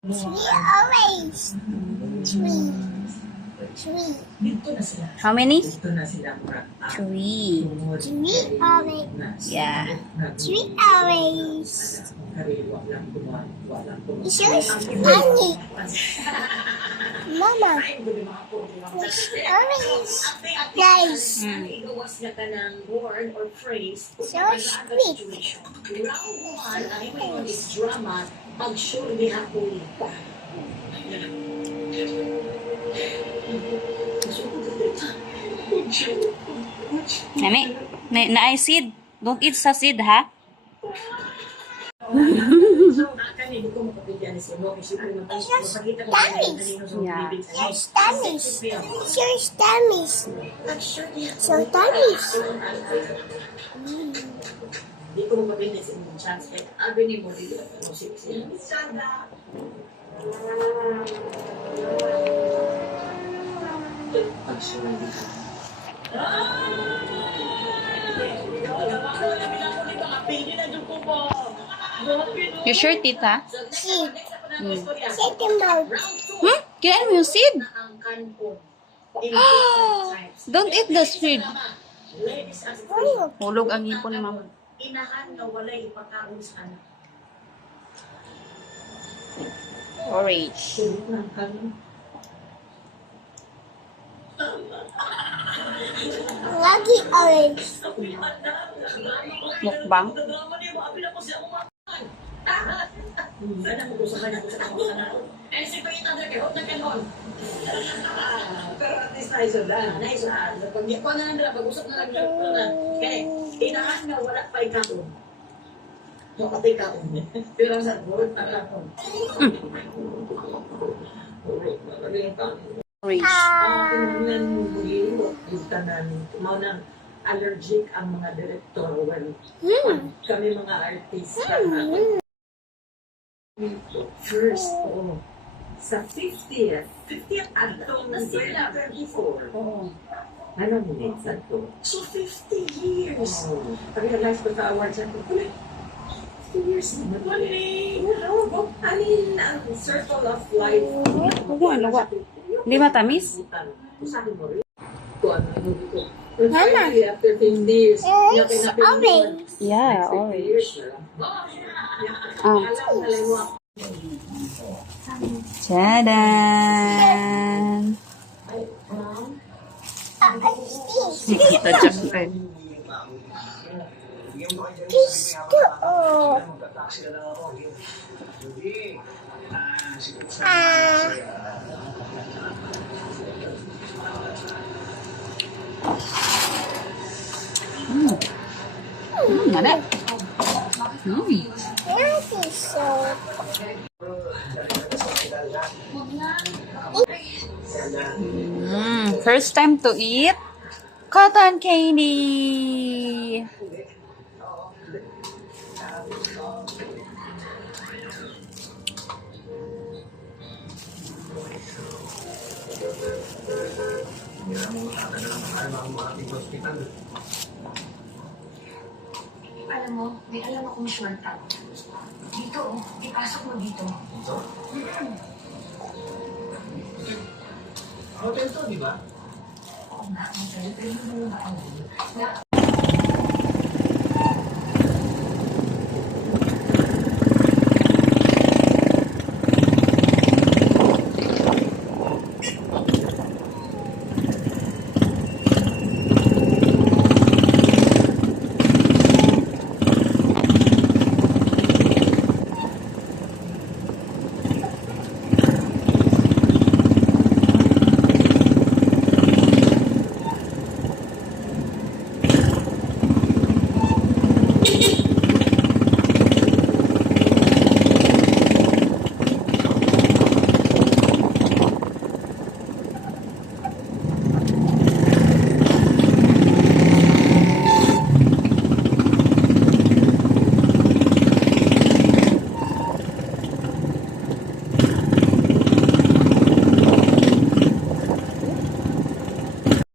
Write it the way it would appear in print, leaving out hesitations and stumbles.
Three always. Three. Three. How many? Three Three. always. Yeah. Three always. It's yours, Annie. Mama. It's always nice. So sweet. Nani? Na seed. Don't eat sa seed, ha? Yeah. Your stomach. It's your stomach. So tummies. Di ko mapabilis yung chance kahit abi ni mo dito mo siya. You sure, tita? Seed. Second mouth. Kinain mo yung seed? Don't eat the seed. Hulog ang hipon ni mama. Inahan nga walay ipakaon sa anak. Orange. Lagi orange. Mukbang. Sana mo sa kanya sa kanya. Ay si Pangita na kayo na kanon. Pero at least nice na. Pag di ko na nandra pag-usap na lang na. Kaya inahan nga wala pa ikaon. Makatay ka ko. Pero sa board para ko. Orange. Ang buliw yung tanan. Mao nang allergic ang mga director. Well, kami mga artista. First, sa 50th atong 2034. Ano mo sa to? So 50 years. Pag-realize ko sa awards ako, 50 years naman. I mean, ang circle of life. Ano? Hindi matamis? Sa akin mo rin. Kung ano ko. Mama. After 50 years. It's orange. Yeah, orange. Tadaan! Kita chocolate. Gusto. Ada. Naughty so. First time to eat cotton candy. Alam mo, may alam akong shortcut. Dito, ipasok mo dito. Hotel to, di ba? Oo nga, ang sarap. Pero hindi mo na